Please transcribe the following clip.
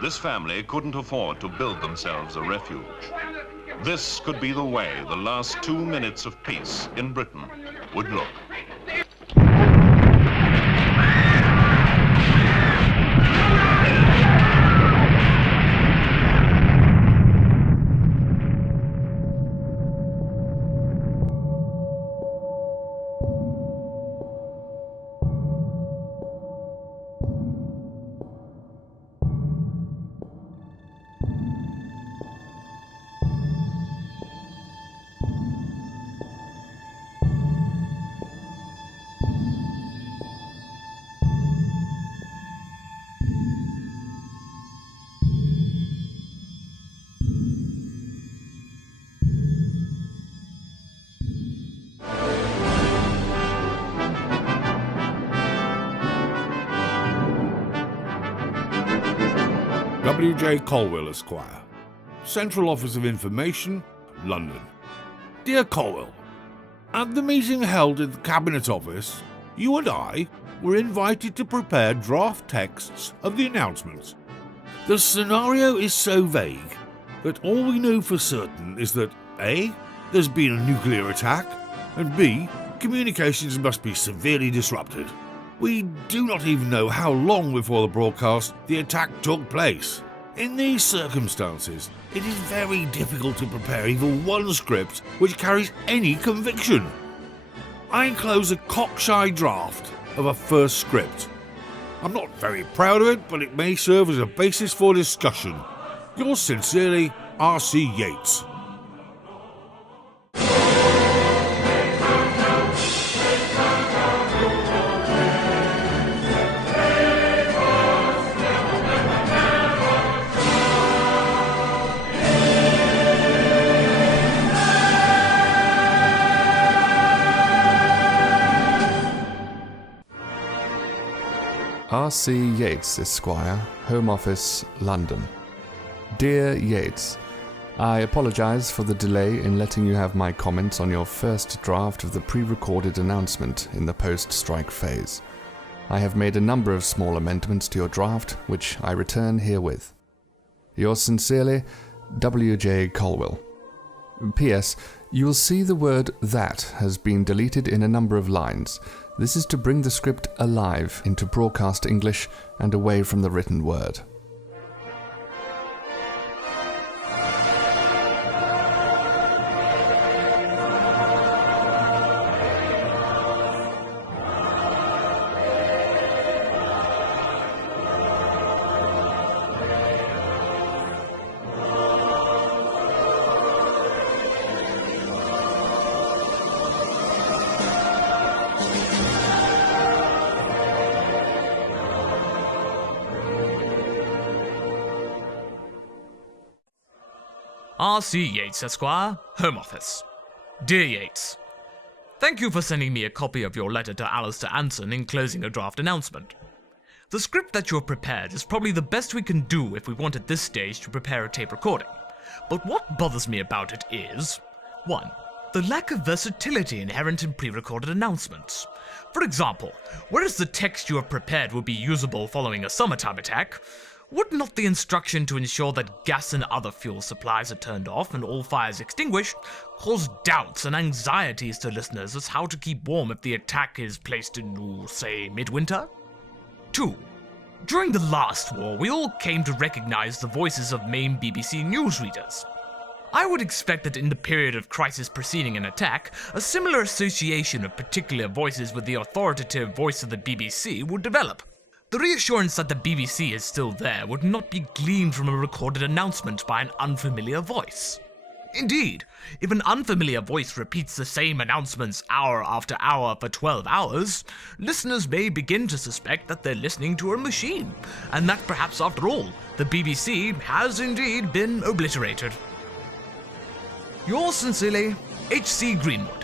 this family couldn't afford to build themselves a refuge. This could be the way the last 2 minutes of peace in Britain would look. W.J. Colwell, Esquire, Central Office of Information, London. Dear Colwell, at the meeting held at the Cabinet Office, you and I were invited to prepare draft texts of the announcements. The scenario is so vague that all we know for certain is that A. there's been a nuclear attack, and B. communications must be severely disrupted. We do not even know how long before the broadcast the attack took place. In these circumstances, it is very difficult to prepare even one script which carries any conviction. I enclose a cockshy draft of a first script. I'm not very proud of it, but it may serve as a basis for discussion. Yours sincerely, R.C. Yates. R.C. Yates, Esquire, Home Office, London. Dear Yates, I apologise for the delay in letting you have my comments on your first draft of the pre-recorded announcement in the post-strike phase. I have made a number of small amendments to your draft, which I return herewith. Yours sincerely, W.J. Colwell. P.S. You will see the word "that" has been deleted in a number of lines. This is to bring the script alive into broadcast English and away from the written word. R.C. Yates, Esquire, Home Office. Dear Yates, thank you for sending me a copy of your letter to Alistair Anson enclosing a draft announcement. The script that you have prepared is probably the best we can do if we want at this stage to prepare a tape recording. But what bothers me about it is 1. The lack of versatility inherent in pre-recorded announcements. For example, whereas the text you have prepared would be usable following a summertime attack, would not the instruction to ensure that gas and other fuel supplies are turned off and all fires extinguished cause doubts and anxieties to listeners as how to keep warm if the attack is placed in, say, midwinter? 2. During the last war, we all came to recognize the voices of main BBC newsreaders. I would expect that in the period of crisis preceding an attack, a similar association of particular voices with the authoritative voice of the BBC would develop. The reassurance that the BBC is still there would not be gleaned from a recorded announcement by an unfamiliar voice. Indeed, if an unfamiliar voice repeats the same announcements hour after hour for 12 hours, listeners may begin to suspect that they're listening to a machine, and that perhaps after all, the BBC has indeed been obliterated. Yours sincerely, H.C. Greenwood.